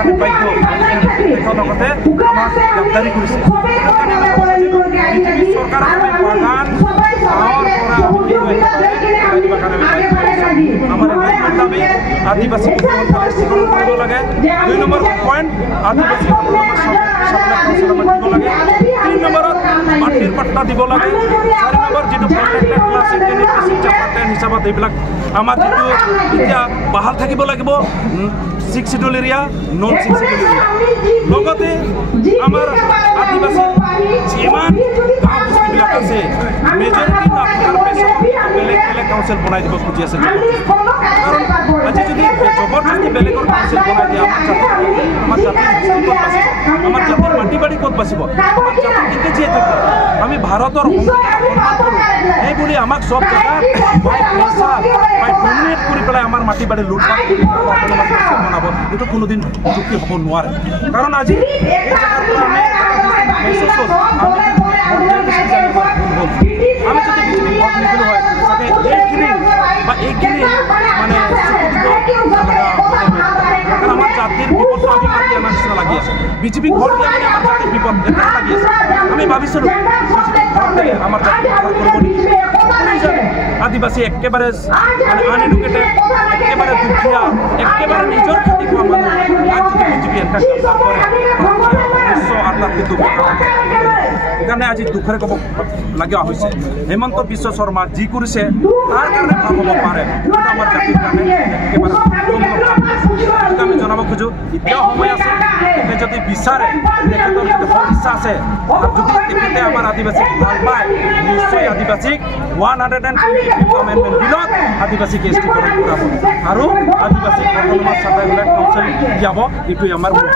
কাৰণে বাধ্য তেখেতৰ লগতে আমাক গ্ৰেপ্তাৰী কৰিছে চৰকাৰৰ বাগান আমাৰ দাবি আদিবাসী স্থিকৰণ কৰিব লাগে 2 নম্বৰ পয়েন্ট আদিবাসী দিব লাগে 3 নম্বৰত মাটিৰ পট্টা দিব লাগে 4 নম্বৰ যেটো প্ৰটেক্টেড ক্লাছ এক্টিভিটি চ্যাপ্টাৰ 10 হিচাপত এইবিলাক আমাৰ যেটো এতিয়া বাহাল থাকিব লাগিব 6 schedule area non 6 schedule area লগতে আমাৰ আদিবাসী যিমান গাঁওবিলাক আছে মেজৰিটি বেলেগ কাউন্সিল বনাই দিব খুজি আছে কাৰণ আজি যদি জবৰদস্তি বেলেগৰ কাউন্সিল বনাই দিয়ে আমাৰ জাতিৰ মাটি বাড়ি ক'ত বাচিব আমাৰ জাতি কেতিয়া জীয়াই থাকিব আমি ভাৰতৰ সন্মান কৰোঁ এই বুলি আমাক সব জায়গাত ডমিনেট কৰি পেলাই আমাৰ মাটি বাড়ি লুটপাট বনাব এইটো কোনোদিন যুক্তি হ'ব নোৱাৰে কাৰণ আজি এই জায়গাৰ পৰা আমি যদি বিজেপি ভোট নিদিলোঁ হয় তাকে এইখিনি মানে কাৰণ আমাৰ জাতিৰ বিপদটো আমি মাতি আমাৰ নিচিনা লাগি আছে বিজেপিক ভোট দিয়া মানে আমাৰ জাতিৰ বিপদ এটা লাগি আছে আমি ভাবিছিলোঁ বিজেপিক ভোট দিলে আমাৰ জাতি কৰিব নেকি আদিবাসী একেবাৰে মানে আনএডুকেটেড একেবাৰে দুখীয়া একেবাৰে নিজৰ খেতি খোৱা মানুহ তাত যদি বিজেপি এটা গ্ৰেপ্তাৰ কৰে নিশ্চয় আটাইতকৈ দুখ সেইকাৰণে আজি দুখেৰে ক'ব লগা হৈছে হেমন্ত বিশ্ব শৰ্মা যি কৰিছে তাৰ কাৰণে ভাল হ'ব পাৰে আমাৰ জাতিৰ কাৰণে একেবাৰে আমি জনাব খোজো এতিয়াও সময় আছে তেখেতে যদি বিচাৰে তেখেতৰ যদি সৎ ইচ্ছা আছে যদি তেখেতে আমাৰ আদিবাসীক ভাল পায় নিশ্চয় আদিবাসীক 125th এমেণ্ডমেণ্ট বিলত আদিবাসীক স্থিকৰণ কৰাব আৰু আদিবাসীক অট'নমাছ কাউন্সিল দিয়াব এইটোৱে আমাৰ মূল